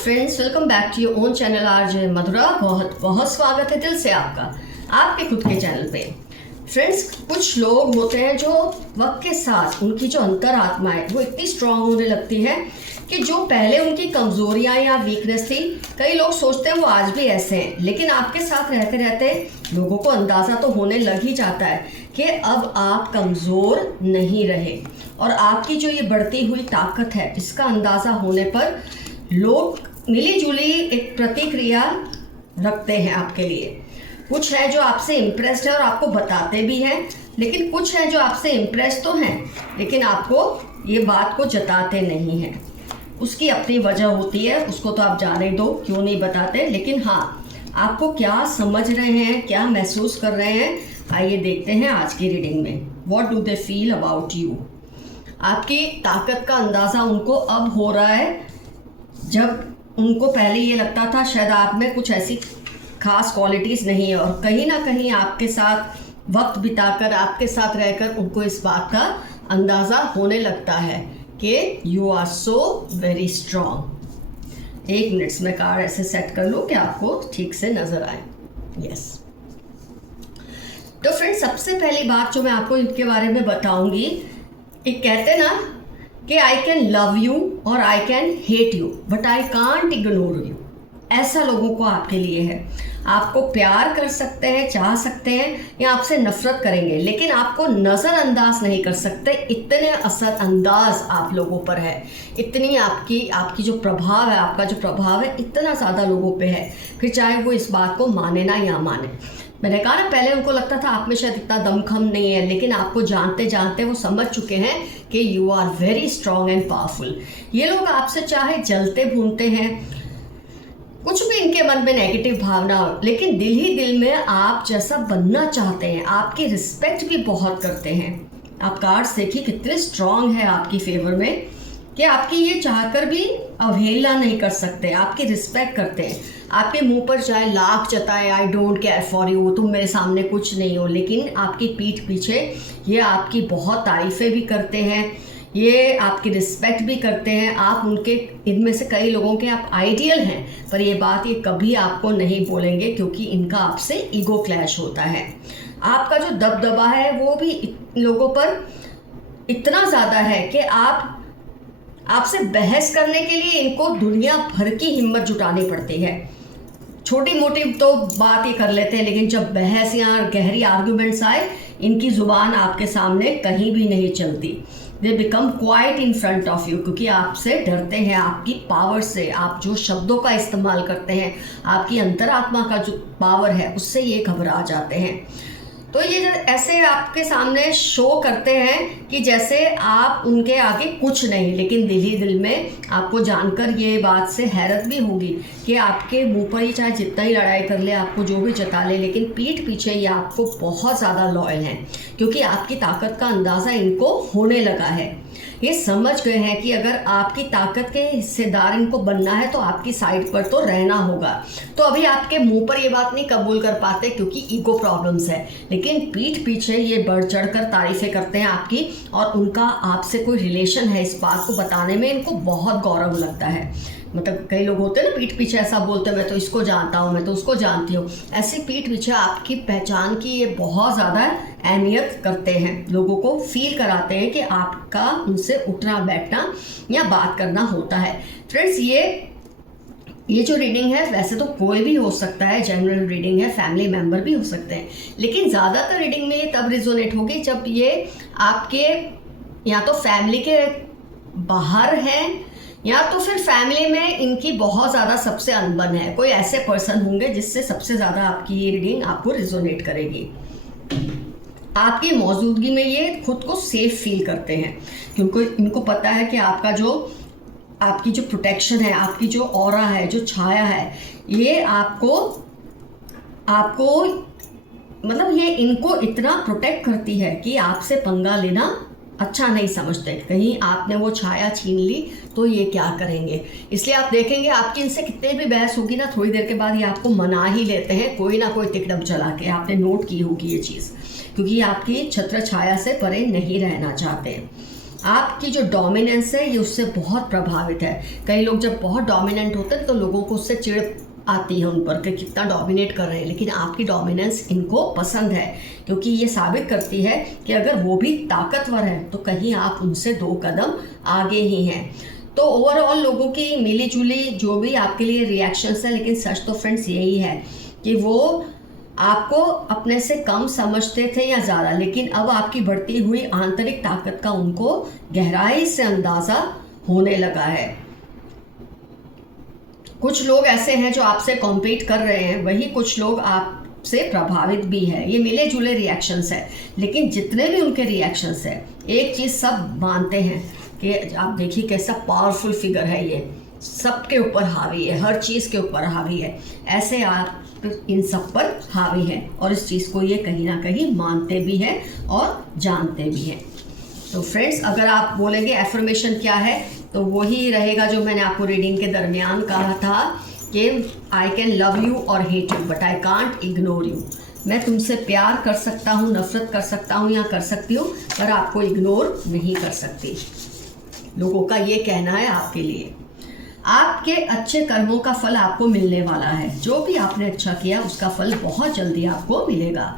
Friends, welcome back to your own channel RJ Madhura. बहुत बहुत स्वागत है दिल से आपका आपके खुद के चैनल पे। फ्रेंड्स, कुछ लोग होते हैं जो वक्त के साथ उनकी जो अंतरात्मा है वो इतनी स्ट्रांग होने लगती है कि जो पहले उनकी कमजोरियां या वीकनेस थी, कई लोग सोचते हैं वो आज भी ऐसे हैं, लेकिन आपके साथ रहते रहते लोगों को अंदाज़ा तो होने लग ही जाता है कि अब आप कमज़ोर नहीं रहे और आपकी जो ये बढ़ती हुई ताकत है इसका अंदाज़ा होने पर लोग मिली जुली एक प्रतिक्रिया रखते हैं आपके लिए। कुछ है जो आपसे इम्प्रेस्ड है और आपको बताते भी हैं, लेकिन कुछ है जो आपसे इम्प्रेस तो हैं लेकिन आपको ये बात को जताते नहीं हैं। उसकी अपनी वजह होती है, उसको तो आप जाने दो क्यों नहीं बताते, लेकिन हाँ, आपको क्या समझ रहे हैं, क्या महसूस कर रहे हैं, आइए देखते हैं आज की रीडिंग में। What do they feel about you. आपकी ताकत का अंदाज़ा उनको अब हो रहा है जब उनको पहले ये लगता था शायद आप में कुछ ऐसी खास क्वालिटीज़ नहीं है, और कहीं ना कहीं आपके साथ वक्त बिताकर, आपके साथ रहकर उनको इस बात का अंदाज़ा होने लगता है कि you are so very strong. 1 minute में कार्ड ऐसे सेट कर लो कि आपको ठीक से नज़र आए। यस। तो फ्रेंड्स, सबसे पहली बात जो मैं आपको इनके बारे में बताऊंगी, एक कहते ना कि आई कैन लव यू और I can hate you but I can't ignore you. ऐसा लोगों को आपके लिए है। आपको प्यार कर सकते हैं, चाह सकते हैं या आपसे नफरत करेंगे, लेकिन आपको नज़रअंदाज नहीं कर सकते। इतने असरअंदाज आप लोगों पर है, इतनी आपकी जो प्रभाव है, आपका जो प्रभाव है इतना ज़्यादा लोगों पे है, फिर चाहे वो इस बात को माने ना या माने। मैंने कहा ना, पहले उनको लगता था आप में शायद इतना दमखम नहीं है, लेकिन आपको जानते जानते वो समझ चुके हैं कि you are very strong and powerful. ये लोग आपसे चाहे जलते भूनते हैं, कुछ भी इनके मन में नेगेटिव भावना हो, लेकिन दिल ही दिल में आप जैसा बनना चाहते हैं, आपकी रिस्पेक्ट भी बहुत करते हैं। आप कार्ड्स देखिए कितने स्ट्रॉन्ग है आपकी फेवर में कि आपकी ये चाहकर भी अवहेलना नहीं कर सकते, आपकी रिस्पेक्ट करते हैं। आपके मुंह पर चाहे लाख जताए I don't care for you, तुम मेरे सामने कुछ नहीं हो, लेकिन आपकी पीठ पीछे ये आपकी बहुत तारीफ़ें भी करते हैं, ये आपकी रिस्पेक्ट भी करते हैं। आप उनके, इनमें से कई लोगों के आप आइडियल हैं, पर ये बात ये कभी आपको नहीं बोलेंगे क्योंकि इनका आपसे ईगो क्लैश होता है। आपका जो दबदबा है वो भी लोगों पर इतना ज़्यादा है कि आपसे बहस करने के लिए इनको दुनिया भर की हिम्मत जुटानी पड़ती है। छोटी मोटी तो बात ये कर लेते हैं, लेकिन जब बहस या गहरी आर्ग्यूमेंट्स आए, इनकी ज़ुबान आपके सामने कहीं भी नहीं चलती। They become quite in front of you, क्योंकि आपसे डरते हैं, आपकी पावर से, आप जो शब्दों का इस्तेमाल करते हैं, आपकी अंतरात्मा का जो पावर है उससे ये घबरा जाते हैं। तो ये ऐसे आपके सामने शो करते हैं कि जैसे आप उनके आगे कुछ नहीं, लेकिन दिल ही दिल में आपको जानकर ये बात से हैरत भी होगी कि आपके मुंह पर ही चाहे जितना ही लड़ाई कर ले, आपको जो भी जता ले, लेकिन पीठ पीछे ये आपको बहुत ज़्यादा लॉयल हैं, क्योंकि आपकी ताकत का अंदाज़ा इनको होने लगा है। ये समझ गए हैं कि अगर आपकी ताकत के हिस्सेदार इनको बनना है तो आपकी साइड पर तो रहना होगा। तो अभी आपके मुंह पर ये बात नहीं कबूल कर पाते क्योंकि ईगो प्रॉब्लम्स है, लेकिन पीठ पीछे ये बढ़ चढ़कर तारीफ़ें करते हैं आपकी, और उनका आपसे कोई रिलेशन है इस बात को बताने में इनको बहुत गौरव लगता है। मतलब कई लोग होते हैं ना, पीठ पीछे ऐसा बोलते हैं, मैं तो इसको जानता हूँ, मैं तो उसको जानती हूँ। ऐसे पीठ पीछे आपकी पहचान की ये बहुत ज़्यादा अहमियत करते हैं, लोगों को फील कराते हैं कि आपका उनसे उठना बैठना या बात करना होता है। फ्रेंड्स, ये जो रीडिंग है वैसे तो कोई भी हो सकता है, जनरल रीडिंग है, फैमिली मेम्बर भी हो सकते हैं, लेकिन ज़्यादातर रीडिंग में ये तब रिजोनेट होगी जब ये आपके या तो फैमिली के बाहर हैं या तो फिर फैमिली में इनकी बहुत ज़्यादा सबसे अनबन है। कोई ऐसे पर्सन होंगे जिससे सबसे ज़्यादा आपकी ये रीडिंग आपको रिजोनेट करेगी। आपकी मौजूदगी में ये खुद को सेफ फील करते हैं क्योंकि इनको पता है कि आपकी जो प्रोटेक्शन है, आपकी जो ऑरा है, जो छाया है, ये आपको मतलब ये इनको इतना प्रोटेक्ट करती है कि आपसे पंगा लेना अच्छा नहीं समझते। कहीं आपने वो छाया छीन ली तो ये क्या करेंगे, इसलिए आप देखेंगे आपकी इनसे कितने भी बहस होगी ना, थोड़ी देर के बाद ये आपको मना ही लेते हैं, कोई ना कोई तिकड़म चला के। आपने नोट की होगी ये चीज़, क्योंकि ये आपकी छत्र छाया से परे नहीं रहना चाहते। आपकी जो डोमिनेंस है ये उससे बहुत प्रभावित है। कई लोग जब बहुत डोमिनेंट होते हैं तो लोगों को उससे चिढ़ आती है उन पर कि कितना डोमिनेट कर रहे हैं, लेकिन आपकी डोमिनेंस इनको पसंद है क्योंकि ये साबित करती है कि अगर वो भी ताकतवर है तो कहीं आप उनसे 2 कदम आगे ही हैं। तो ओवरऑल लोगों की मिली जुली जो भी आपके लिए रिएक्शंस है, लेकिन सच तो फ्रेंड्स यही है कि वो आपको अपने से कम समझते थे या ज़्यादा, लेकिन अब आपकी बढ़ती हुई आंतरिक ताकत का उनको गहराई से अंदाज़ा होने लगा है। कुछ लोग ऐसे हैं जो आपसे कॉम्पीट कर रहे हैं, वही कुछ लोग आपसे प्रभावित भी है। ये मिले जुले रिएक्शंस है, लेकिन जितने भी उनके रिएक्शंस है, एक चीज़ सब मानते हैं कि आप देखिए कैसा पावरफुल फिगर है, ये सबके ऊपर हावी है, हर चीज़ के ऊपर हावी है। ऐसे आप इन सब पर हावी है और इस चीज़ को ये कहीं ना कहीं मानते भी हैं और जानते भी हैं। तो फ्रेंड्स, अगर आप बोलेंगे एफर्मेशन क्या है, तो वही रहेगा जो मैंने आपको रीडिंग के दरमियान कहा था कि आई कैन लव यू और hate you but I can't ignore you. मैं तुमसे प्यार कर सकता हूँ, नफरत कर सकता हूँ या कर सकती हूँ, पर आपको इग्नोर नहीं कर सकती। लोगों का ये कहना है आपके लिए। आपके अच्छे कर्मों का फल आपको मिलने वाला है। जो भी आपने अच्छा किया उसका फल बहुत जल्दी आपको मिलेगा।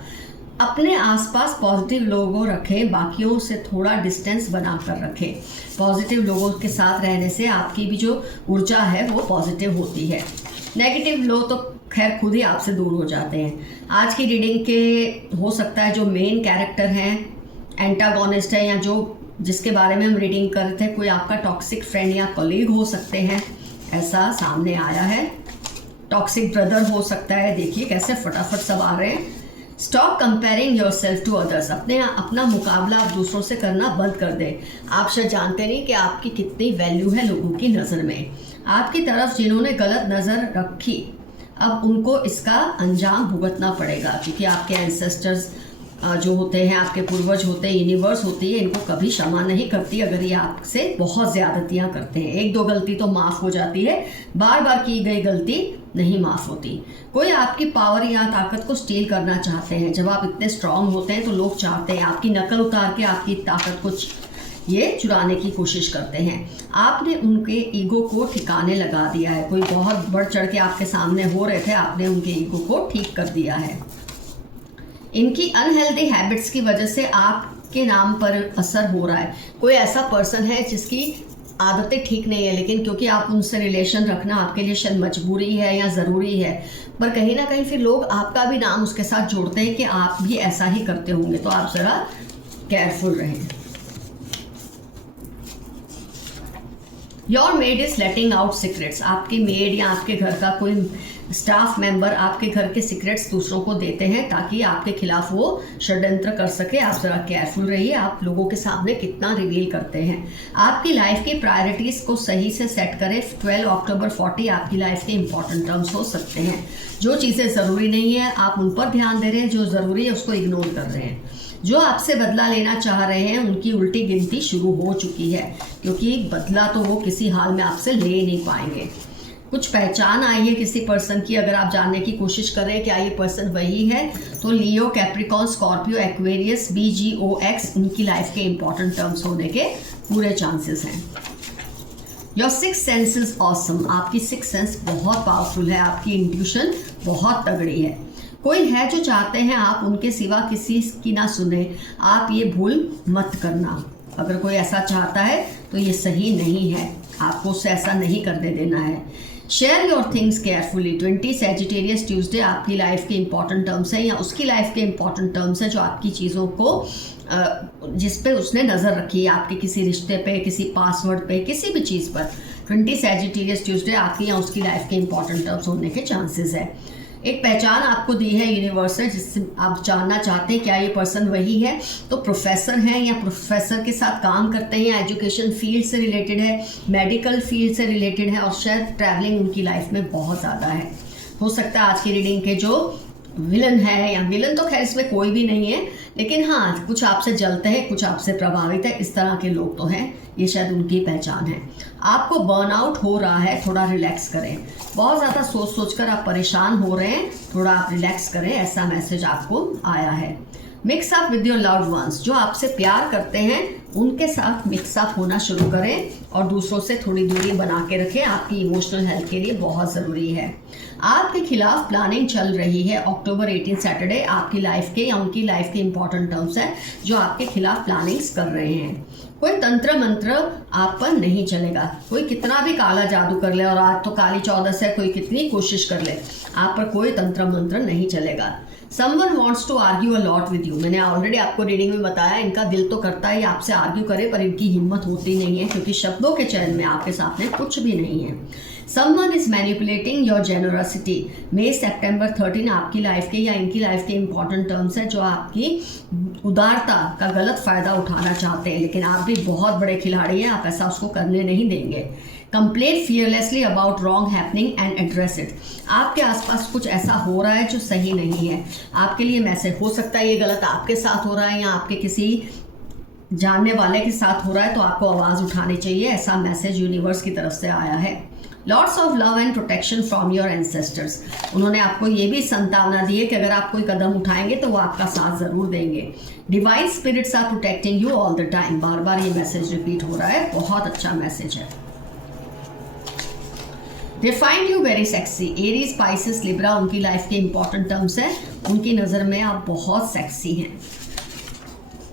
अपने आसपास पॉजिटिव लोगों रखें, बाकियों से थोड़ा डिस्टेंस बनाकर रखें। पॉजिटिव लोगों के साथ रहने से आपकी भी जो ऊर्जा है वो पॉजिटिव होती है। नेगेटिव लोग तो खैर खुद ही आपसे दूर हो जाते हैं। आज की रीडिंग के हो सकता है जो मेन कैरेक्टर हैं, एंटागोनिस्ट है, या जो जिसके बारे में हम रीडिंग कर रहे थे, कोई आपका टॉक्सिक फ्रेंड या कलीग हो सकते हैं, ऐसा सामने आया है। टॉक्सिक ब्रदर हो सकता है। देखिए कैसे फटाफट सब आ रहे हैं। Stop comparing yourself to others. अपना मुकाबला आप दूसरों से करना बंद कर दें। आप शायद जानते नहीं कि आपकी कितनी वैल्यू है लोगों की नज़र में। आपकी तरफ जिन्होंने गलत नज़र रखी, अब उनको इसका अंजाम भुगतना पड़ेगा, क्योंकि आपके एंसेस्टर्स जो होते हैं, आपके पूर्वज होते हैं, यूनिवर्स होती है, इनको कभी क्षमा नहीं करती अगर ये आपसे बहुत ज़्यादतियाँ करते हैं। 1-2 गलती तो माफ़ हो जाती है, बार बार की गई गलती नहीं माफ़ होती। कोई आपकी पावर या ताकत को स्टील करना चाहते हैं। जब आप इतने स्ट्रांग होते हैं तो लोग चाहते हैं आपकी नकल उतार के आपकी ताकत को ये चुराने की कोशिश करते हैं। आपने उनके ईगो को ठिकाने लगा दिया है। कोई बहुत बढ़ चढ़ के आपके सामने हो रहे थे, आपने उनके ईगो को ठीक कर दिया है। इनकी अनहेल्दी हैबिट्स की वजह से आपके नाम पर असर हो रहा है। कोई ऐसा पर्सन है जिसकी आदतें ठीक नहीं है, लेकिन क्योंकि आप उनसे रिलेशन रखना आपके लिए शायद मजबूरी है या ज़रूरी है, पर कहीं ना कहीं फिर लोग आपका भी नाम उसके साथ जोड़ते हैं कि आप भी ऐसा ही करते होंगे। तो आप ज़रा केयरफुल रहें। Your made is letting out secrets. आपकी मेड या आपके घर का कोई स्टाफ मेंबर आपके घर के सीक्रेट्स दूसरों को देते हैं ताकि आपके खिलाफ वो षड्यंत्र कर सके। आप ज़रा केयरफुल रहिए आप लोगों के सामने कितना रिवील करते हैं। आपकी लाइफ की प्रायोरिटीज़ को सही से सेट करें। 12 अक्टूबर 40 आपकी लाइफ के इंपॉर्टेंट टर्म्स हो सकते हैं। जो चीज़ें ज़रूरी नहीं है आप उन पर ध्यान दे रहे हैं, जो ज़रूरी है उसको इग्नोर कर रहे हैं। जो आपसे बदला लेना चाह रहे हैं उनकी उल्टी गिनती शुरू हो चुकी है, क्योंकि बदला तो वो किसी हाल में आपसे ले नहीं पाएंगे। कुछ पहचान आई है किसी पर्सन की। अगर आप जानने की कोशिश कर रहे हैं क्या ये पर्सन वही है, तो लियो, कैप्रिकॉर्न, स्कॉर्पियो, एक्वेरियस, BGOX उनकी लाइफ के इंपॉर्टेंट टर्म्स होने के पूरे चांसेस हैं। Your 6th sense is awesome. आपकी 6th सेंस बहुत पावरफुल है। आपकी इंट्यूशन बहुत तगड़ी है। कोई है जो चाहते हैं आप उनके सिवा किसी की ना सुने। आप ये भूल मत करना। अगर कोई ऐसा चाहता है तो ये सही नहीं है, आपको उससे ऐसा नहीं करने देना है। Share your things carefully. 20 Sagittarius Tuesday आपकी लाइफ के इंपॉर्टेंट टर्म्स हैं या उसकी लाइफ के इंपॉर्टेंट टर्म्स हैं जो आपकी चीज़ों को जिस पे उसने नज़र रखी है, आपके किसी रिश्ते पे, किसी पासवर्ड पे, किसी भी चीज़ पर। 20 सैजिटेरियस ट्यूसडे आपकी या उसकी लाइफ के इंपॉर्टेंट टर्म्स होने के चांसेस है। एक पहचान आपको दी है यूनिवर्स ने, जिससे आप जानना चाहते हैं क्या ये पर्सन वही है। तो प्रोफेसर हैं या प्रोफेसर के साथ काम करते हैं या एजुकेशन फील्ड से रिलेटेड है, मेडिकल फील्ड से रिलेटेड है, और शायद ट्रैवलिंग उनकी लाइफ में बहुत ज़्यादा है। हो सकता है आज की रीडिंग के जो विलन है, या विलन तो खैर इसमें कोई भी नहीं है, लेकिन हाँ कुछ आपसे जलते हैं, कुछ आपसे प्रभावित है, इस तरह के लोग तो हैं। ये शायद उनकी पहचान है। आपको बर्नआउट हो रहा है, थोड़ा रिलैक्स करें। बहुत ज़्यादा सोच कर आप परेशान हो रहे हैं, थोड़ा आप रिलैक्स करें, ऐसा मैसेज आपको आया है। Mix up with your loved ones, जो आपसे प्यार करते हैं उनके साथ मिक्स अप होना शुरू करें और दूसरों से थोड़ी दूरी बना के रखें, आपकी इमोशनल हेल्थ के लिए बहुत ज़रूरी है। आपके खिलाफ प्लानिंग चल रही है अक्टूबर 18 सैटरडे, आपकी लाइफ के या उनकी लाइफ के इंपॉर्टेंट टर्म्स हैं जो आपके खिलाफ प्लानिंग्स कर रहे हैं। कोई तंत्र मंत्र आप पर नहीं चलेगा, कोई कितना भी काला जादू कर ले, और आज तो काली चौदस है, कोई कितनी कोशिश कर ले, आप पर कोई तंत्र मंत्र नहीं चलेगा। Someone wants to argue a lot with you, मैंने ऑलरेडी आपको रीडिंग में बताया, इनका दिल तो करता है आपसे आर्ग्यू करे, पर इनकी हिम्मत होती नहीं है क्योंकि शब्दों के चयन में आपके सामने कुछ भी नहीं है। Someone is manipulating your generosity, मई सितंबर 13 आपकी लाइफ के या इनकी लाइफ के इंपॉर्टेंट टर्म्स है जो आपकी उदारता का गलत फायदा उठाना चाहते हैं, लेकिन आप भी बहुत बड़े खिलाड़ी हैं, आप ऐसा उसको करने नहीं देंगे। Complain fearlessly about wrong happening and address it, आपके आसपास कुछ ऐसा हो रहा है जो सही नहीं है, आपके लिए मैसेज हो सकता है ये गलत आपके साथ हो रहा है या आपके किसी जानने वाले के साथ हो रहा है, तो आपको आवाज़ उठानी चाहिए, ऐसा मैसेज यूनिवर्स की तरफ से आया है। Lots of love and protection from your ancestors, उन्होंने आपको ये भी संभावना दी है कि अगर आप कोई कदम उठाएंगे तो वो आपका साथ ज़रूर देंगे। Divine spirits are protecting you all the time, बार बार ये मैसेज रिपीट हो रहा है, बहुत अच्छा मैसेज है। They find you very sexy, Aries, spices, Libra उनकी लाइफ के इंपॉर्टेंट टर्म्स हैं, उनकी नज़र में आप बहुत सेक्सी हैं।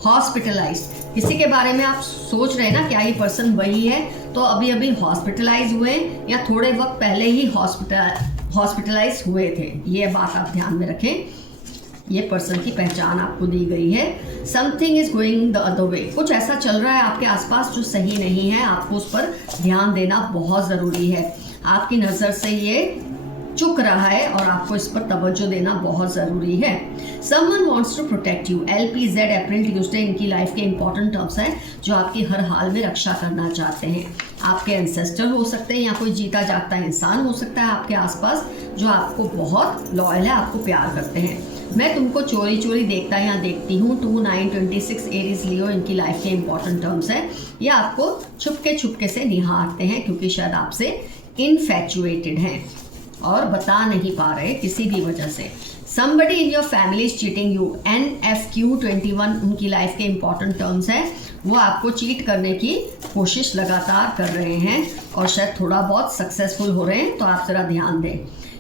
हॉस्पिटलाइज, किसी के बारे में आप सोच रहे हैं ना क्या ये पर्सन वही है, तो अभी अभी हॉस्पिटलाइज हुए या थोड़े वक्त पहले ही हॉस्पिटलाइज हुए थे, ये बात आप ध्यान में रखें, ये पर्सन की पहचान आपको दी गई है। Something is going the other way, कुछ ऐसा चल रहा है आपके आसपास जो सही नहीं है, आपको उस पर ध्यान देना बहुत ज़रूरी है, आपकी नज़र से ये चुक रहा है और आपको इस पर तवज्जो देना बहुत ज़रूरी है। Someone wants to protect you, LPZ April Tuesday इनकी लाइफ के इंपॉर्टेंट टर्म्स हैं जो आपकी हर हाल में रक्षा करना चाहते हैं। आपके एंसेस्टर हो सकते हैं या कोई जीता जागता इंसान हो सकता है आपके आसपास जो आपको बहुत लॉयल है, आपको प्यार करते हैं। मैं तुमको चोरी चोरी देखता या देखती हूँ, 2926 एरीज लियो इनकी लाइफ के इंपॉर्टेंट टर्म्स हैं, ये आपको छुपके से निहारते हैं क्योंकि शायद आपसे इनफैचुएटेड हैं और बता नहीं पा रहे किसी भी वजह से। somebody in your family is cheating you, NFQ21 उनकी लाइफ के इंपॉर्टेंट टर्म्स हैं, वो आपको चीट करने की कोशिश लगातार कर रहे हैं और शायद थोड़ा बहुत सक्सेसफुल हो रहे हैं, तो आप ज़रा ध्यान दें।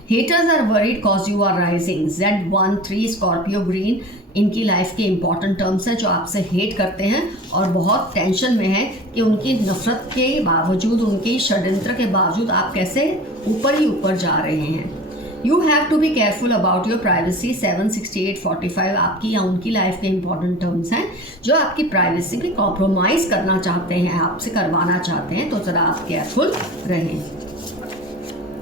Haters are worried cause you are rising, Z13 Scorpio green इनकी लाइफ के इंपॉर्टेंट टर्म्स हैं जो आपसे हेट करते हैं और बहुत टेंशन में है कि उनकी नफरत के बावजूद, उनकी षड्यंत्र के बावजूद आप कैसे ऊपर ही ऊपर जा रहे हैं। You have to be careful about your privacy, 76845 आपकी या उनकी लाइफ के इंपॉर्टेंट टर्म्स हैं जो आपकी प्राइवेसी भी कॉम्प्रोमाइज़ करना चाहते हैं, आपसे करवाना चाहते हैं, तो ज़रा आप केयरफुल रहें।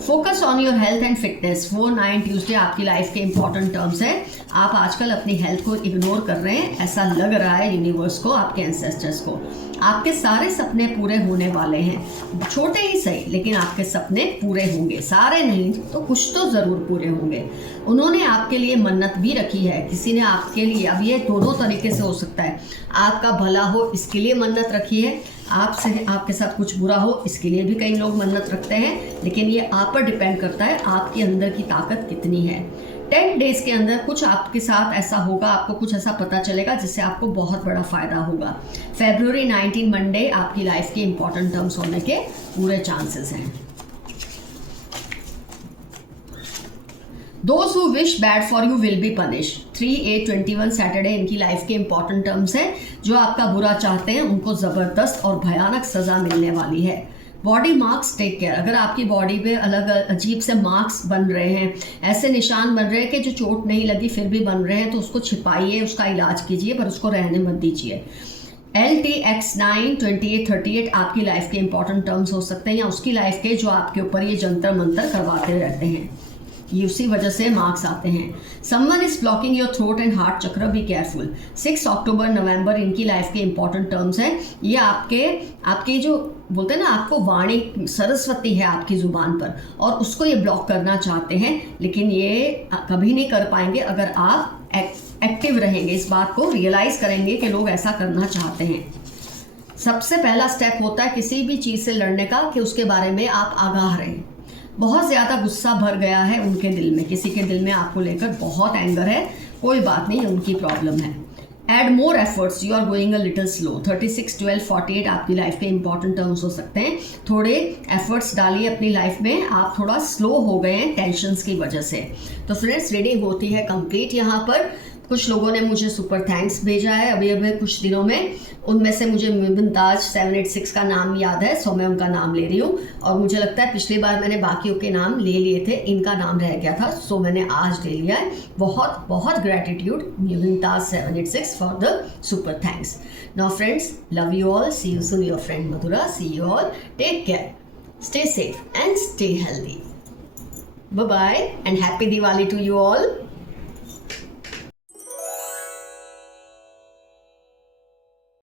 Focus on your health and fitness, 4/9 Tuesday आपकी लाइफ के इंपॉर्टेंट टर्म्स है। आप आजकल अपनी हेल्थ को इग्नोर कर रहे हैं, ऐसा लग रहा है यूनिवर्स को, आपके एंसेस्टर्स को। आपके सारे सपने पूरे होने वाले हैं, छोटे ही सही लेकिन आपके सपने पूरे होंगे, सारे नहीं तो कुछ तो ज़रूर पूरे होंगे। उन्होंने आपके लिए मन्नत भी रखी है, किसी ने आपके लिए, अब ये दोनों तरीके से हो सकता है, आपका भला हो इसके लिए मन्नत रखी है, आपसे आपके साथ कुछ बुरा हो इसके लिए भी कई लोग मन्नत रखते हैं, लेकिन ये आप पर डिपेंड करता है आपके अंदर की ताकत कितनी है। 10 डेज़ के अंदर कुछ आपके साथ ऐसा होगा, आपको कुछ ऐसा पता चलेगा जिससे आपको बहुत बड़ा फ़ायदा होगा। February 19 मंडे आपकी लाइफ के इंपॉर्टेंट टर्म्स होने के पूरे चांसेस हैं। Those who wish bad for you will be punished, 3/8/21 Saturday इनकी लाइफ के इंपॉर्टेंट टर्म्स हैं, जो आपका बुरा चाहते हैं उनको ज़बरदस्त और भयानक सज़ा मिलने वाली है। बॉडी मार्क्स, टेक केयर, अगर आपकी बॉडी पे अलग अजीब से मार्क्स बन रहे हैं, ऐसे निशान बन रहे हैं कि जो चोट नहीं लगी फिर भी बन रहे हैं, तो उसको छिपाइए, उसका इलाज कीजिए, पर उसको रहने मत दीजिए। LTX9 2838 आपकी लाइफ के इंपॉर्टेंट टर्म्स हो सकते हैं या उसकी लाइफ के जो आपके ऊपर ये जंतर मंतर करवाते रहते हैं, ये उसी वजह से मार्क्स आते हैं। Someone is blocking your throat and heart चक्र, बी केयरफुल। 6 अक्टूबर नवंबर इनकी लाइफ के इंपॉर्टेंट टर्म्स हैं, ये आपके जो बोलते हैं ना, आपको वाणी सरस्वती है आपकी ज़ुबान पर और उसको ये ब्लॉक करना चाहते हैं, लेकिन ये कभी नहीं कर पाएंगे अगर आप एक्टिव रहेंगे, इस बात को रियलाइज़ करेंगे कि लोग ऐसा करना चाहते हैं। सबसे पहला स्टेप होता है किसी भी चीज़ से लड़ने का कि उसके बारे में आप आगाह रहें। बहुत ज़्यादा गुस्सा भर गया है उनके दिल में, किसी के दिल में आपको लेकर बहुत एंगर है, कोई बात नहीं, उनकी प्रॉब्लम है। Add more efforts, you are going a little slow. 36, 12, 48 आपकी लाइफ के इंपॉर्टेंट टर्म्स हो सकते हैं। थोड़े एफर्ट्स डालिए अपनी लाइफ में, आप थोड़ा स्लो हो गए हैं टेंशन्स की वजह से। तो फ्रेंड्स, रीडिंग होती है कंप्लीट यहाँ पर। कुछ लोगों ने मुझे सुपर थैंक्स भेजा है अभी अभी कुछ दिनों में, उनमें से मुझे मुमताज 786 का नाम याद है, सो मैं उनका नाम ले रही हूँ। और मुझे लगता है पिछली बार मैंने बाकियों के नाम ले लिए थे, इनका नाम रह गया था, सो मैंने आज ले लिया है। बहुत बहुत gratitude Mumtaz 786 for the super thanks. Now friends, love you all, see you soon, your friend Madhura, see you all, take care, stay safe and stay healthy, bye bye and happy Diwali to you all.